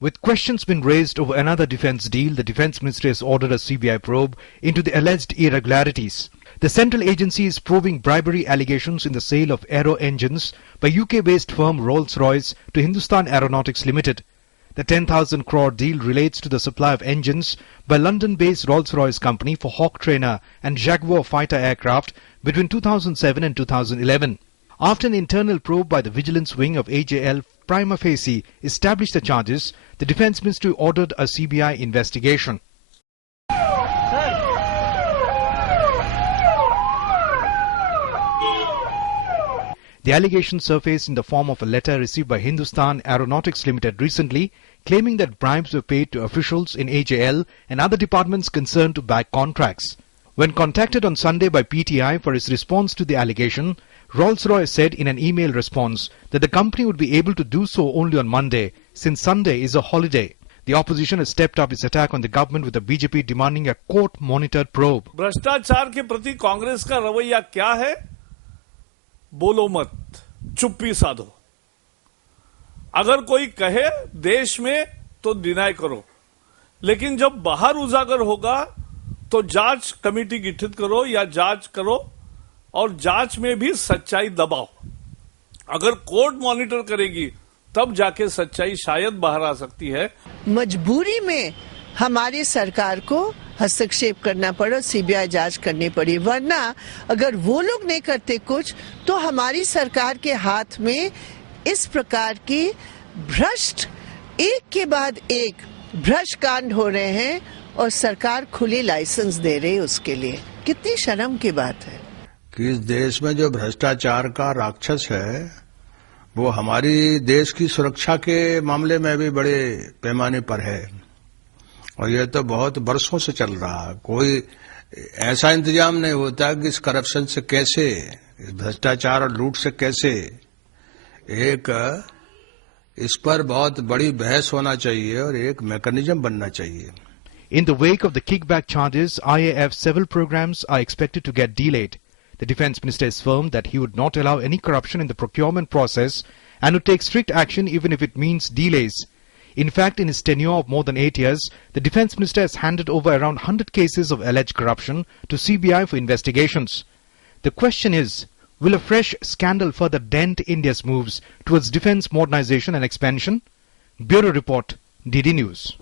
With questions being raised over another defense deal, the Defense Ministry has ordered a CBI probe into the alleged irregularities. The central agency is probing bribery allegations in the sale of aero engines by UK-based firm Rolls-Royce to Hindustan Aeronautics Limited. The 10,000 crore deal relates to the supply of engines by London-based Rolls-Royce company for Hawk trainer and Jaguar fighter aircraft between 2007 and 2011. After an internal probe by the Vigilance Wing of AJL prima facie established the charges, the Defence Ministry ordered a CBI investigation. The allegations surfaced in the form of a letter received by Hindustan Aeronautics Limited recently, claiming that bribes were paid to officials in AJL and other departments concerned to back contracts. When contacted on Sunday by PTI for its response to the allegation, Rolls-Royce said in an email response that the company would be able to do so only on Monday, since Sunday is a holiday. The opposition has stepped up its attack on the government, with the BJP demanding a court-monitored probe. भ्रष्टाचार के प्रति कांग्रेस का रवैया क्या है? बोलो मत, चुप्पी साधो। अगर कोई कहे देश में तो डिनाई करो, लेकिन जब बाहर उजागर होगा तो जांच कमेटी गठित करो या जांच करो और जांच में भी सच्चाई दबाओ। अगर कोर्ट मॉनिटर करेगी तब जाके सच्चाई शायद बाहर आ सकती है। मजबूरी में हमारी सरकार को हस्तक्षेप करना पड़ा, सीबीआई जांच करनी पड़ी, वरना अगर वो लोग नहीं करते कुछ तो हमारी सरकार के हाथ में इस प्रकार की भ्रष्ट एक के बाद एक भ्रष्ट कांड हो रहे हैं और सरकार खुली लाइसेंस दे रही है उसके लिए। कितनी शर्म की बात है कि इस देश में जो भ्रष्टाचार का राक्षस है वो हमारी देश की सुरक्षा के मामले में भी बड़े पैमाने पर है और यह तो बहुत बरसों से चल रहा है। कोई ऐसा इंतजाम नहीं होता कि इस करप्शन से कैसे, इस भ्रष्टाचार और लूट से कैसे एक इस पर बहुत बड़ी बहस होना चाहिए और एक मैकेनिज्म बनना चाहिए। In the wake of the kickback charges, IAF several programs are expected to get delayed. The Defence Minister is firm that he would not allow any corruption in the procurement process and would take strict action even if it means delays. In fact, in his tenure of more than 8 years, the Defence Minister has handed over around 100 cases of alleged corruption to CBI for investigations. The question is, will a fresh scandal further dent India's moves towards defence modernisation and expansion? Bureau Report, DD News.